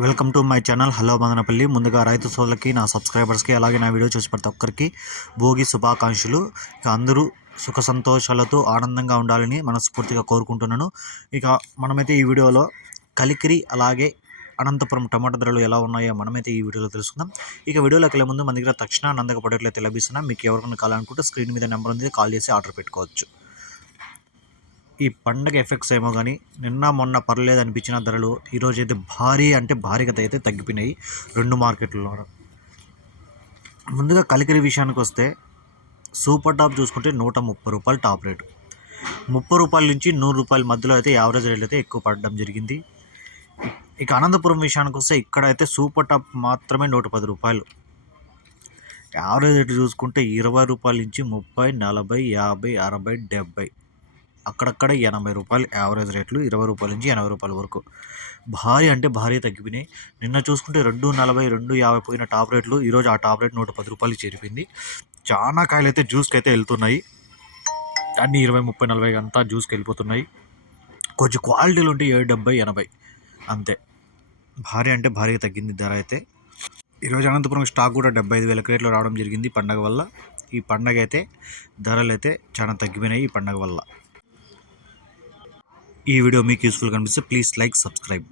Welcome to my channel. Hello Madanapalle. ముందుగా రైతు సోదరులకి నా సబ్స్క్రైబర్స్కి అలాగే నా వీడియో చూసి ప్రతి ఒక్కరికి భోగి శుభాకాంక్షలు. ఇక అందరూ సుఖ సంతోషాలతో ఆనందంగా ఉండాలని మనస్ఫూర్తిగా కోరుకుంటున్నాను. ఇక మనమైతే ఈ వీడియోలో కలికిరి అలాగే అనంతపురం టమాటా ధరలు ఎలా ఉన్నాయో మనమైతే ఈ వీడియోలో తెలుసుకుందాం. ఇక వీడియోలోకి వెళ్ళే ముందు మన దగ్గర తక్షణ నందక పడేట్లయితే లభిస్తున్నా మీకు ఎవరికైనా కావాలనుకుంటే స్క్రీన్ మీద నెంబర్ ఉంది కాల్ చేసి ఆర్డర్ పెట్టుకోవచ్చు. ఈ పండగ ఎఫెక్ట్స్ ఏమో కానీ నిన్న మొన్న పర్లేదు అనిపించిన ధరలు ఈరోజు అయితే భారీ అంటే భారీగా అయితే తగ్గిపోయినాయి రెండు మార్కెట్లలో ముందుగా కలికిరి విషయానికి వస్తే సూపర్ టాప్ చూసుకుంటే నూట ముప్పై రూపాయలు టాప్ రేటు. ముప్పై రూపాయల నుంచి నూరు రూపాయల మధ్యలో అయితే యావరేజ్ రేట్ అయితే ఎక్కువ పడడం జరిగింది. ఇక అనంతపురం విషయానికి వస్తే ఇక్కడైతే సూపర్ టాప్ మాత్రమే నూట పది రూపాయలు. యావరేజ్ రేటు చూసుకుంటే ఇరవై రూపాయల నుంచి ముప్పై నలభై యాభై అరవై డెబ్బై. అక్కడక్కడ ఎనభై రూపాయలు యావరేజ్ రేట్లు ఇరవై రూపాయల నుంచి ఎనభై రూపాయల వరకు. భారీ అంటే భారీ తగ్గిపోయినాయి. నిన్న చూసుకుంటే రెండు నలభై రెండు యాభై పోయిన టాప్ రేట్లు. ఈరోజు ఆ టాప్ రేట్ నూట పది రూపాయలు చేరిపోయింది. చాలా కాయలు అయితే జ్యూస్కి అయితే వెళ్తున్నాయి. అన్ని ఇరవై ముప్పై నలభై అంతా జ్యూస్కి వెళ్ళిపోతున్నాయి. కొంచెం క్వాలిటీలు ఉంటే ఏడు డెబ్బై ఎనభై అంతే. భారీ అంటే భారీగా తగ్గింది ధర అయితే. ఈరోజు అనంతపురం స్టాక్ కూడా డెబ్బై ఐదు వేల క్రేట్లు రావడం జరిగింది పండగ వల్ల. ఈ పండగ అయితే ధరలు అయితే చాలా తగ్గిపోయినాయి ఈ పండగ వల్ల. ఈ వీడియో మీకు యూస్ఫుల్ కనిపిస్తే ప్లీజ్ లైక్ సబ్స్క్రైబ్